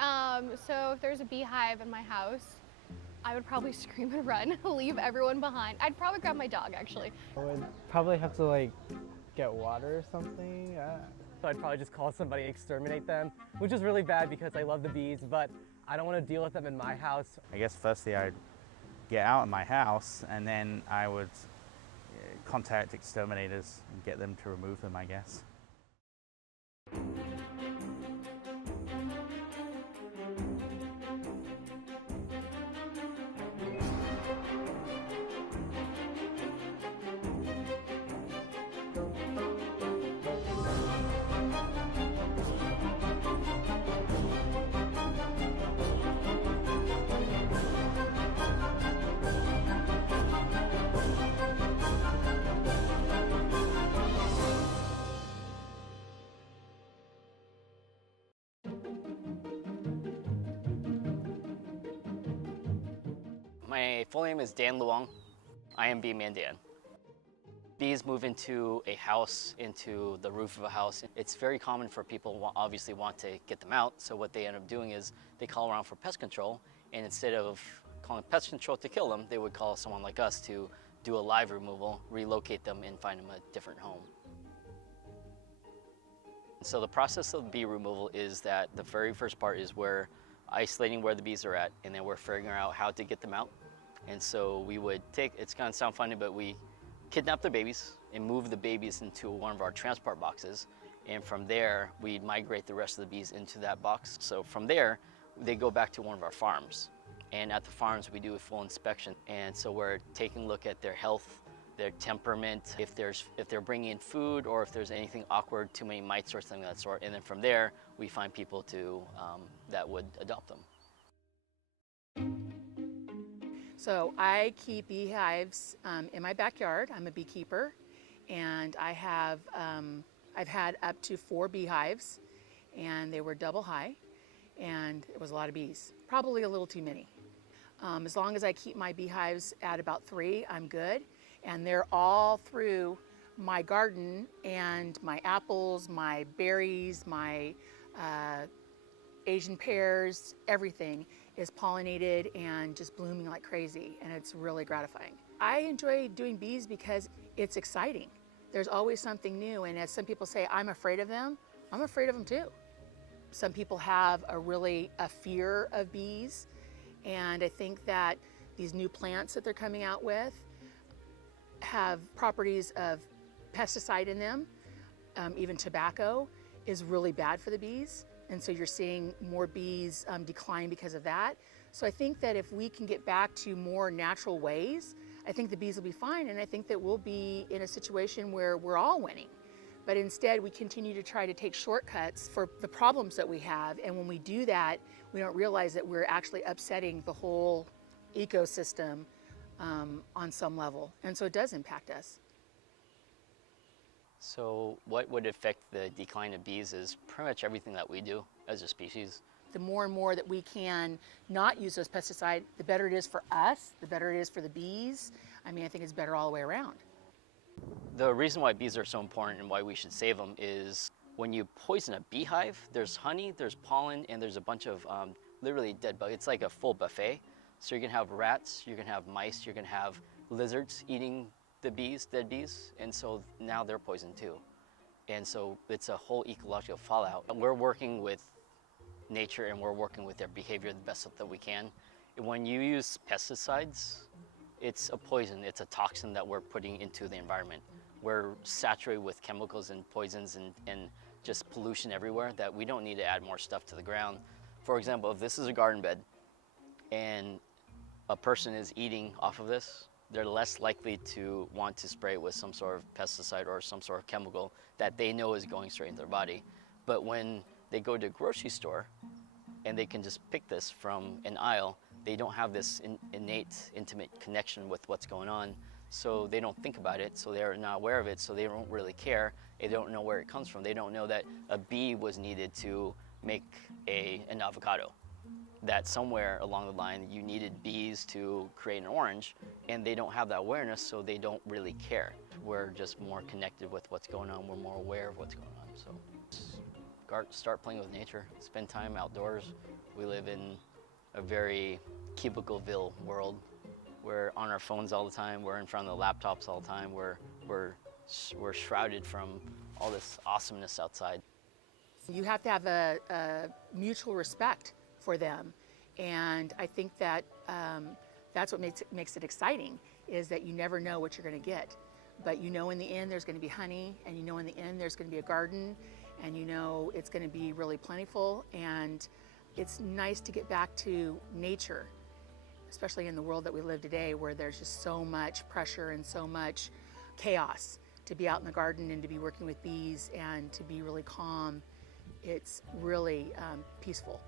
So if there's a beehive in my house, I would probably scream and run, leave everyone behind. I'd probably grab my dog, actually. I would probably have to get water or something. So I'd probably just call somebody and exterminate them, which is really bad because I love the bees, but I don't want to deal with them in my house. I guess firstly I'd get out of my house and then I would contact exterminators and get them to remove them, I guess. My full name is Dan Luong. I am Bee Man Dan. Bees move into a house, into the roof of a house. It's very common for people who obviously want to get them out, so what they end up doing is they call around for pest control, and instead of calling pest control to kill them, they would call someone like us to do a live removal, relocate them, and find them a different home. So the process of bee removal is that the very first part is we're isolating where the bees are at, and then we're figuring out how to get them out. And so we would take, it's gonna sound funny, but we kidnap the babies and move the babies into one of our transport boxes. And from there, we'd migrate the rest of the bees into that box. So from there, they go back to one of our farms. And at the farms, we do a full inspection. And so we're taking a look at their health, their temperament, if they're bringing in food or if there's anything awkward, too many mites or something of that sort. And then from there, we find people that would adopt them. So I keep beehives in my backyard. I'm a beekeeper, and I've had up to 4 beehives, and they were double high, and it was a lot of bees. Probably a little too many. As long as I keep my beehives at about 3, I'm good. And they're all through my garden, and my apples, my berries, my Asian pears, everything is pollinated and just blooming like crazy, and it's really gratifying. I enjoy doing bees because it's exciting. There's always something new, and as some people say, I'm afraid of them too. Some people have a fear of bees, and I think that these new plants that they're coming out with have properties of pesticide in them. Even tobacco is really bad for the bees. And so you're seeing more bees decline because of that. So I think that if we can get back to more natural ways, I think the bees will be fine. And I think that we'll be in a situation where we're all winning. But instead, we continue to try to take shortcuts for the problems that we have. And when we do that, we don't realize that we're actually upsetting the whole ecosystem on some level. And so it does impact us. So what would affect the decline of bees is pretty much everything that we do as a species. The more and more that we can not use those pesticides, the better it is for us, the better it is for the bees. I mean, I think it's better all the way around. The reason why bees are so important and why we should save them is when you poison a beehive, there's honey, there's pollen, and there's a bunch of literally dead bugs. It's like a full buffet. So you're gonna have rats, you're gonna have mice, you're gonna have lizards eating the bees, dead bees, and so now they're poisoned too. And so it's a whole ecological fallout. And we're working with nature and we're working with their behavior the best that we can. When you use pesticides, it's a poison, it's a toxin that we're putting into the environment. We're saturated with chemicals and poisons and just pollution everywhere that we don't need to add more stuff to the ground. For example, if this is a garden bed and a person is eating off of this, they're less likely to want to spray it with some sort of pesticide or some sort of chemical that they know is going straight into their body. But when they go to a grocery store and they can just pick this from an aisle, they don't have this innate, intimate connection with what's going on, so they don't think about it, so they're not aware of it, so they don't really care. They don't know where it comes from. They don't know that a bee was needed to make an avocado. That somewhere along the line you needed bees to create an orange, and they don't have that awareness, so they don't really care. We're just more connected with what's going on. We're more aware of what's going on. So start playing with nature, spend time outdoors. We live in a very cubicleville world. We're on our phones all the time. We're in front of the laptops all the time. We're shrouded from all this awesomeness outside. You have to have a mutual respect for them, and I think that that's what makes it exciting, is that you never know what you're going to get, but you know in the end there's going to be honey, and you know in the end there's going to be a garden, and you know it's going to be really plentiful, and it's nice to get back to nature, especially in the world that we live today, where there's just so much pressure and so much chaos. To be out in the garden and to be working with bees and to be really calm, it's really peaceful.